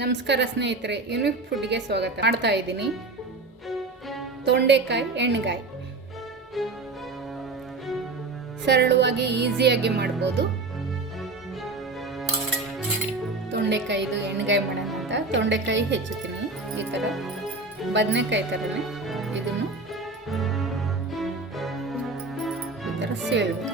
ನಮಸ್ಕಾರ ಸ್ನೇಹಿತರೆ, ಯೂನಿಕ್ ಫುಡ್ಗೆ ಸ್ವಾಗತ. ಮಾಡ್ತಾ ಇದ್ದೀನಿ ತೊಂಡೆಕಾಯಿ ಎಣ್ಗಾಯಿ. ಸರಳವಾಗಿ ಈಸಿಯಾಗಿ ಮಾಡ್ಬೋದು. ತೊಂಡೆಕಾಯಿದು ಎಣ್ಗಾಯಿ ಮಾಡೋಣ ಅಂತ ತೊಂಡೆಕಾಯಿ ಹೆಚ್ಚುತ್ತೀನಿ. ಈ ಥರ ಬದನೆಕಾಯಿ ಥರನೇ ಇದನ್ನು ಈ ಥರ ಸೇಳ್ಬೇಕು.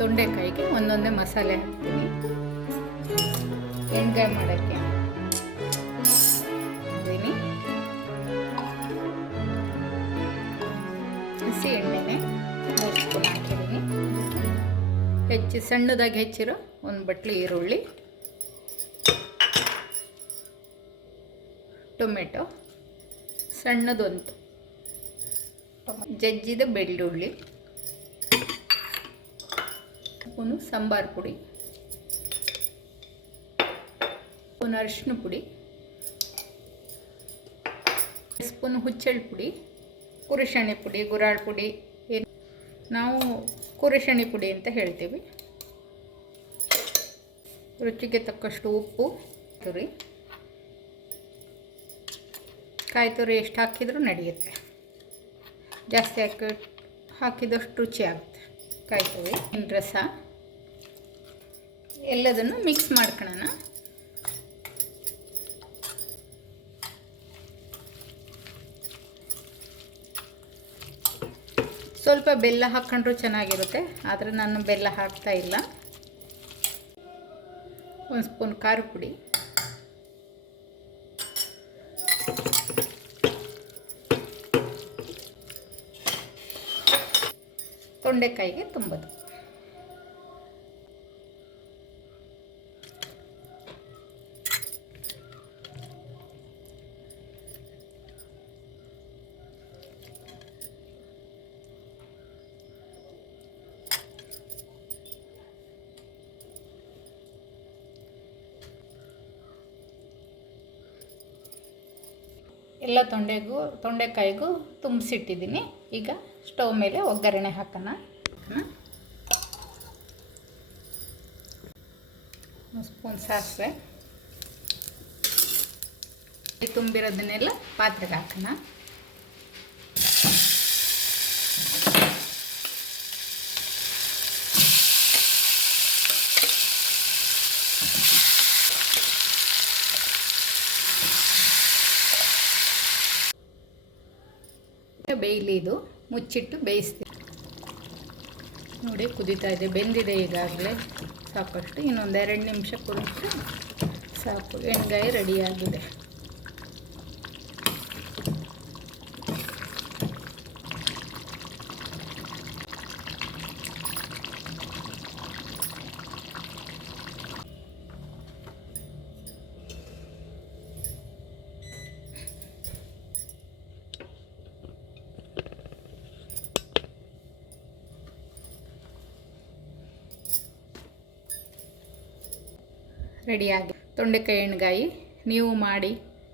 ತೊಂಡೆಕಾಯಿಗೆ ಒಂದೊಂದೇ ಮಸಾಲೆ ಹಾಕ್ತೀನಿ. ಎಣ್ಗಾಯಿ ಮಾಡೋಕ್ಕೆ ಹಸಿ ಎಣ್ಣೆನೆ 3 ಸ್ಪೂನ್ ಹಾಕಿದ್ದೀನಿ. ಸಣ್ಣದಾಗಿ ಹೆಚ್ಚಿರೋ ಒಂದು ಬಟ್ಲು ಈರುಳ್ಳಿ, ಟೊಮೆಟೊ ಸಣ್ಣದೊಂದು, ಜಜ್ಜಿದ ಬೆಳ್ಳುಳ್ಳಿ, ಸ್ಪೂನು ಸಾಂಬಾರು ಪುಡಿ, ಸ್ಪೂನ್ ಅರಿಶಿನ ಪುಡಿ, ಸ್ಪೂನ್ ಹುಚ್ಚೆಳ್ಳು ಪುಡಿ, ಕುರುಶಣಿ ಪುಡಿ, ಗುರಾಳ್ ಪುಡಿ, ನಾವು ಕುರುಶಣಿ ಪುಡಿ ಅಂತ ಹೇಳ್ತೀವಿ. ರುಚಿಗೆ ತಕ್ಕಷ್ಟು ಉಪ್ಪು, ಕಾಯಿ ತುರಿ ಎಷ್ಟು ಹಾಕಿದರೂ ನಡೆಯುತ್ತೆ. ಜಾಸ್ತಿ ಹಾಕಿದಷ್ಟು ರುಚಿ ಆಗುತ್ತೆ. ಕಾಯಿ ತುರಿ, ರಸ ಎಲ್ಲದನ್ನು ಮಿಕ್ಸ್ ಮಾಡ್ಕೊಳ್ಳೋಣ. ಸ್ವಲ್ಪ ಬೆಲ್ಲ ಹಾಕ್ಕೊಂಡ್ರೂ ಚೆನ್ನಾಗಿರುತ್ತೆ, ಆದರೆ ನಾನು ಬೆಲ್ಲ ಹಾಕ್ತಾ ಇಲ್ಲ. 1 ಸ್ಪೂನ್ ಖಾರ ಪುಡಿ, ತೊಂಡೆಕಾಯಿಗೆ ತುಂಬೋದು. ಎಲ್ಲ ತೊಂಡೆಕಾಯಿಗೂ ತುಂಬಿಸಿಟ್ಟಿದ್ದೀನಿ. ಈಗ ಸ್ಟವ್ ಮೇಲೆ ಒಗ್ಗರಣೆ ಹಾಕೋಣ. 1 ಸ್ಪೂನ್ ಸಾಸಿವೆ, ತುಂಬಿರೋದನ್ನೆಲ್ಲ ಪಾತ್ರೆಗೆ ಹಾಕೋಣ. ಬೇಯಲಿ, ಇದು ಮುಚ್ಚಿಟ್ಟು ಬೇಯಿಸ್ತೀವಿ. ನೋಡಿ ಕುದೀತಾ ಇದೆ, ಬೆಂದಿದೆ ಈಗಾಗಲೇ ಸಾಕಷ್ಟು. ಇನ್ನೊಂದು 2 ನಿಮಿಷ ಕುದಿಸಿ ಸಾಕು. ಎಣ್ಗಾಯಿ ರೆಡಿಯಾಗಿದೆ. ರೆಡಿಯಾಗಿ ತೊಂಡೆಕಾಯಿ ಎಣ್ಗಾಯಿ ನೀವು ಮಾಡಿ,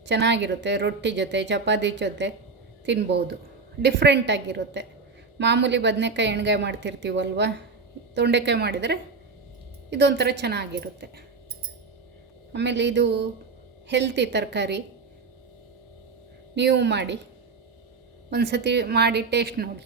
ಚೆನ್ನಾಗಿರುತ್ತೆ. ರೊಟ್ಟಿ ಜೊತೆ, ಚಪಾತಿ ಜೊತೆ ತಿನ್ಬೋದು. ಡಿಫ್ರೆಂಟಾಗಿರುತ್ತೆ. ಮಾಮೂಲಿ ಬದನೆಕಾಯಿ ಎಣ್ಗಾಯಿ ಮಾಡ್ತಿರ್ತೀವಲ್ವ, ತೊಂಡೆಕಾಯಿ ಮಾಡಿದರೆ ಇದೊಂಥರ ಚೆನ್ನಾಗಿರುತ್ತೆ. ಆಮೇಲೆ ಇದು ಹೆಲ್ತಿ ತರಕಾರಿ. ನೀವು ಮಾಡಿ, ಒಂದು ಸತಿ ಮಾಡಿ ಟೇಸ್ಟ್ ನೋಡಿ.